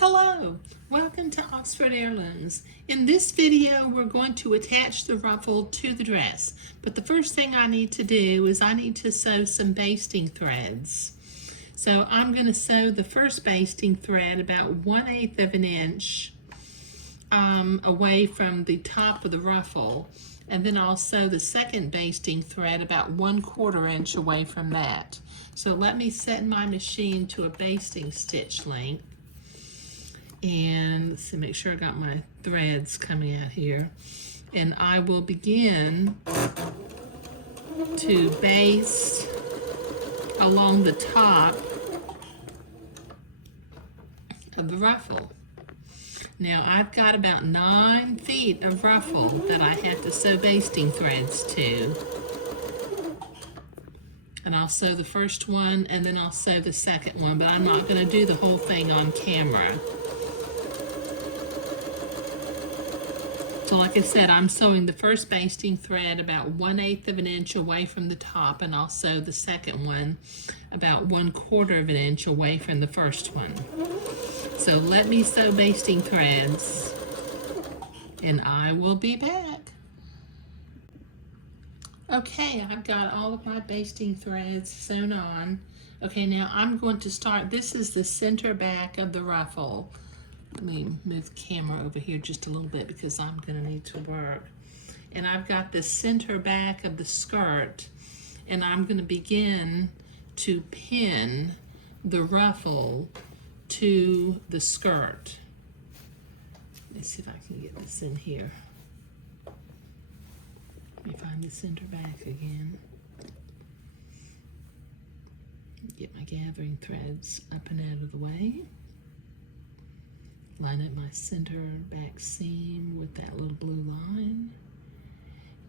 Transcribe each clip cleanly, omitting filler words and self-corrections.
Hello, welcome to Oxford Heirlooms. In this video, we're going to attach the ruffle to the dress. But the first thing I need to do is I need to sew some basting threads. So I'm going to sew the first basting thread about 1/8 of an inch away from the top of the ruffle. And then I'll sew the second basting thread about 1/4 inch away from that. So let me set my machine to a basting stitch length. And let's see, make sure I got my threads coming out here. And I will begin to baste along the top of the ruffle. Now I've got about 9 feet of ruffle that I have to sew basting threads to. And I'll sew the first one and then I'll sew the second one, but I'm not going to do the whole thing on camera. So like I said, I'm sewing the first basting thread about 1/8 of an inch away from the top, and I'll sew the second one about 1/4 of an inch away from the first one. So let me sew basting threads, and I will be back. Okay, I've got all of my basting threads sewn on. Okay, now I'm going to start, this is the center back of the ruffle. Let me move the camera over here just a little bit because I'm going to need to work. And I've got the center back of the skirt, and I'm going to begin to pin the ruffle to the skirt. Let's see if I can get this in here. Let me find the center back again. Get my gathering threads up and out of the way. Line up my center back seam with that little blue line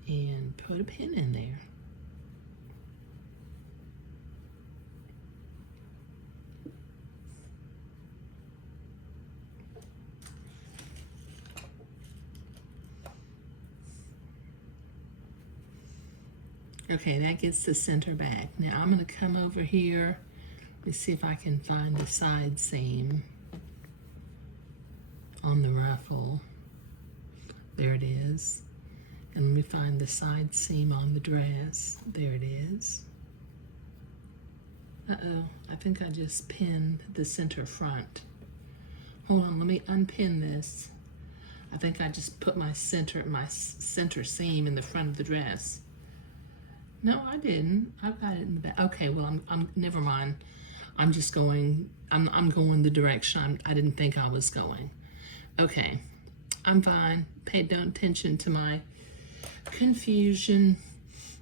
and put a pin in there. Okay, that gets the center back. Now I'm going to come over here. Let me see if I can find the side seam on the ruffle. There it is. And let me find the side seam on the dress. There it is. Uh-oh, I think I just pinned the center front. Hold on, let me unpin this. I think I just put my center seam in the front of the dress. No, I didn't. I've got it in the back. Okay, well, I'm never mind. I'm just going, I'm going the direction I didn't think I was going. Okay, I'm fine. Pay no attention to my confusion.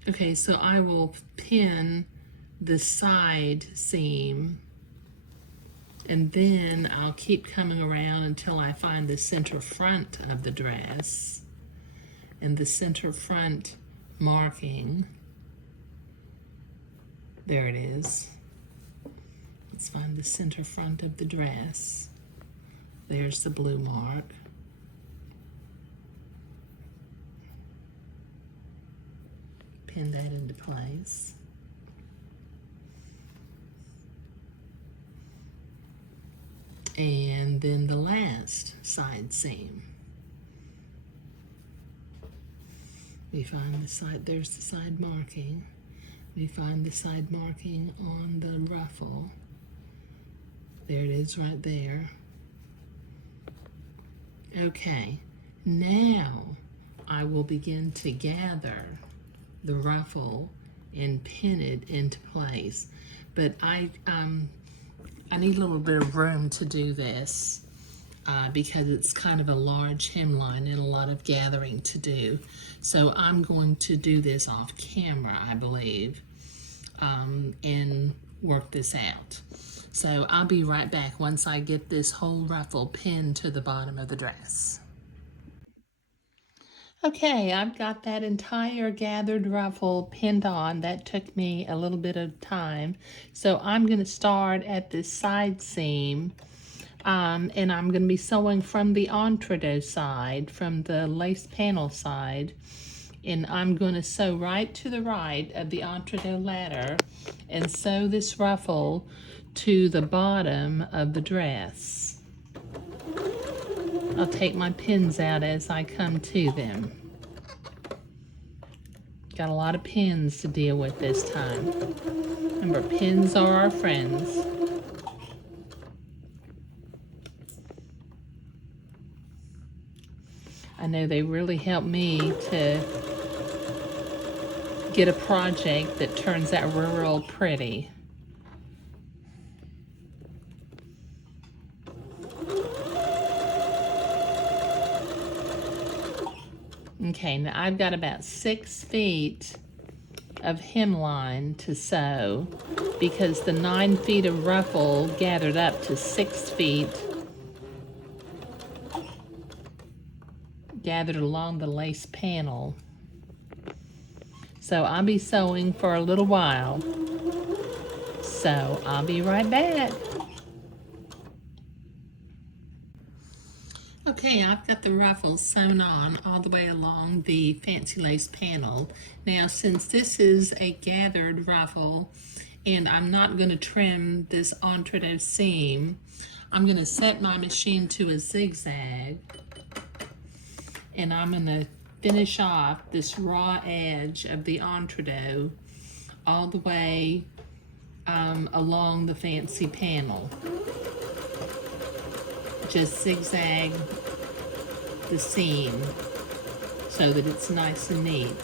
Okay, so I will pin the side seam, and then I'll keep coming around until I find the center front of the dress and the center front marking. There it is. Let's find the center front of the dress. There's the blue mark. Pin that into place. And then the last side seam. We find the side, there's the side marking. We find the side marking on the ruffle. There it is right there. Okay, now I will begin to gather the ruffle and pin it into place. But I need a little bit of room to do this because it's kind of a large hemline and a lot of gathering to do. So I'm going to do this off camera, I believe, and work this out. So I'll be right back once I get this whole ruffle pinned to the bottom of the dress. Okay, I've got that entire gathered ruffle pinned on. That took me a little bit of time. So I'm going to start at this side seam, and I'm going to be sewing from the entree side, from the lace panel side. And I'm going to sew right to the right of the entree ladder and sew this ruffle to the bottom of the dress. I'll take my pins out as I come to them. Got a lot of pins to deal with this time. Remember, pins are our friends. I know they really help me to get a project that turns out real pretty. Okay, now I've got about 6 feet of hemline to sew because the 9 feet of ruffle gathered up to 6 feet gathered along the lace panel. So I'll be sewing for a little while. So I'll be right back. Okay, I've got the ruffles sewn on all the way along the fancy lace panel. Now, since this is a gathered ruffle and I'm not going to trim this entredeux seam, I'm going to set my machine to a zigzag and I'm going to finish off this raw edge of the entredeux all the way along the fancy panel. Just zigzag the seam so that it's nice and neat.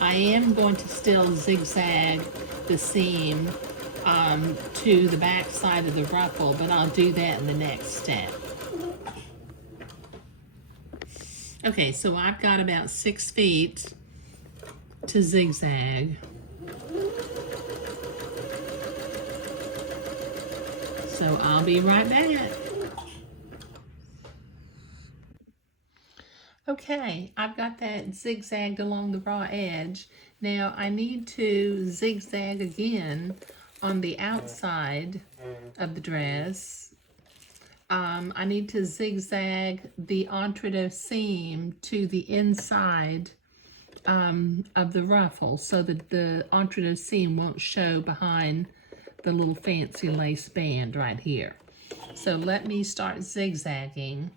I am going to still zigzag the seam to the back side of the ruffle, but I'll do that in the next step. Okay, so I've got about 6 feet to zigzag. So I'll be right back. Okay, I've got that zigzagged along the raw edge. Now I need to zigzag again on the outside of the dress. I need to zigzag the entredeux seam to the inside of the ruffle so that the entredeux seam won't show behind the little fancy lace band right here. So let me start zigzagging.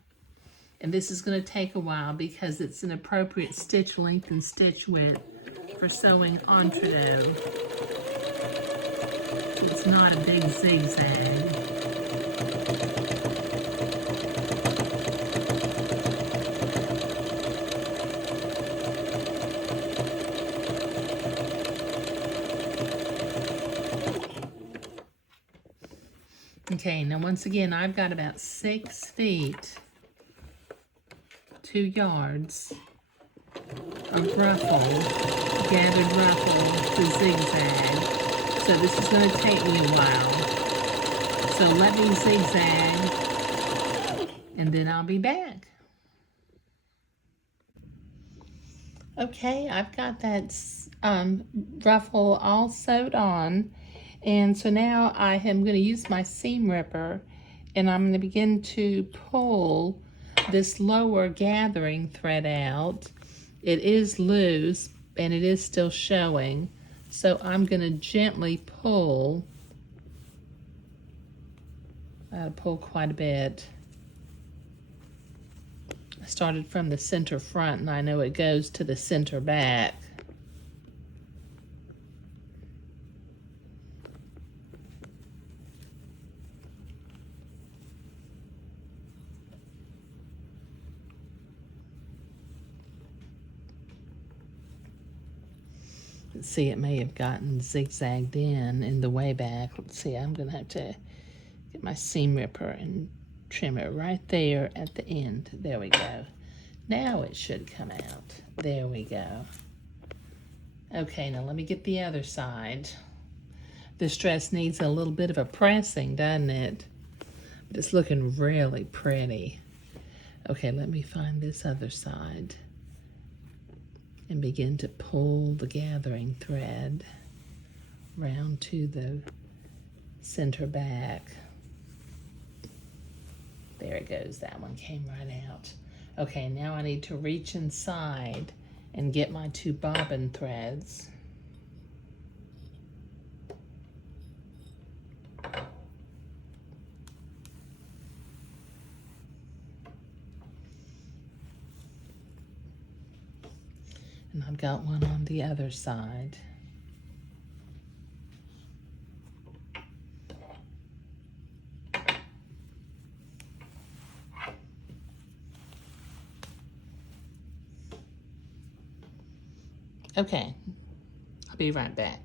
And this is going to take a while because it's an appropriate stitch length and stitch width for sewing entredeux. It's not a big zigzag. Okay, now once again, I've got about 6 feet, 2 yards of ruffle, gathered ruffle to zigzag. So this is going to take me a while. So let me zigzag and then I'll be back. Okay, I've got that ruffle all sewed on. And so now I am going to use my seam ripper and I'm going to begin to pull this lower gathering thread out. It is loose and it is still showing. So I'm going to gently pull. I'll pull quite a bit. I started from the center front and I know it goes to the center back. Let's see, it may have gotten zigzagged in the way back. Let's see, I'm going to have to get my seam ripper and trim it right there at the end. There we go. Now it should come out. There we go. Okay, now let me get the other side. This dress needs a little bit of a pressing, doesn't it? But it's looking really pretty. Okay, let me find this other side and begin to pull the gathering thread round to the center back. There it goes, that one came right out. Okay, now I need to reach inside and get my 2 bobbin threads. And I've got one on the other side. Okay, I'll be right back.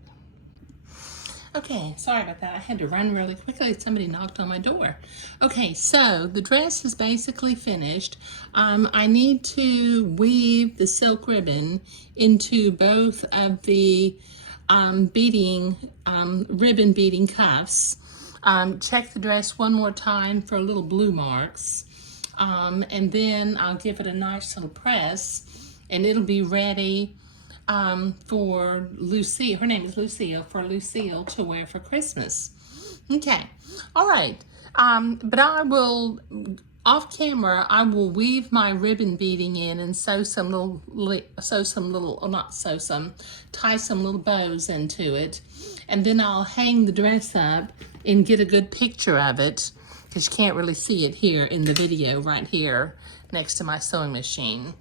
Okay, sorry about that. I had to run really quickly. Somebody knocked on my door. Okay, so the dress is basically finished. I need to weave the silk ribbon into both of the ribbon beading cuffs. Check the dress one more time for little blue marks. And then I'll give it a nice little press, and it'll be ready for Lucille. Her name is Lucille, for Lucille to wear for Christmas. Okay, all right. But I will, off camera, I will weave my ribbon beading in and tie some little bows into it. And then I'll hang the dress up and get a good picture of it, because you can't really see it here in the video right here next to my sewing machine.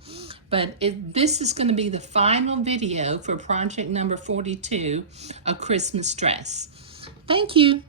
But this is going to be the final video for project number 42, A Christmas Dress. Thank you.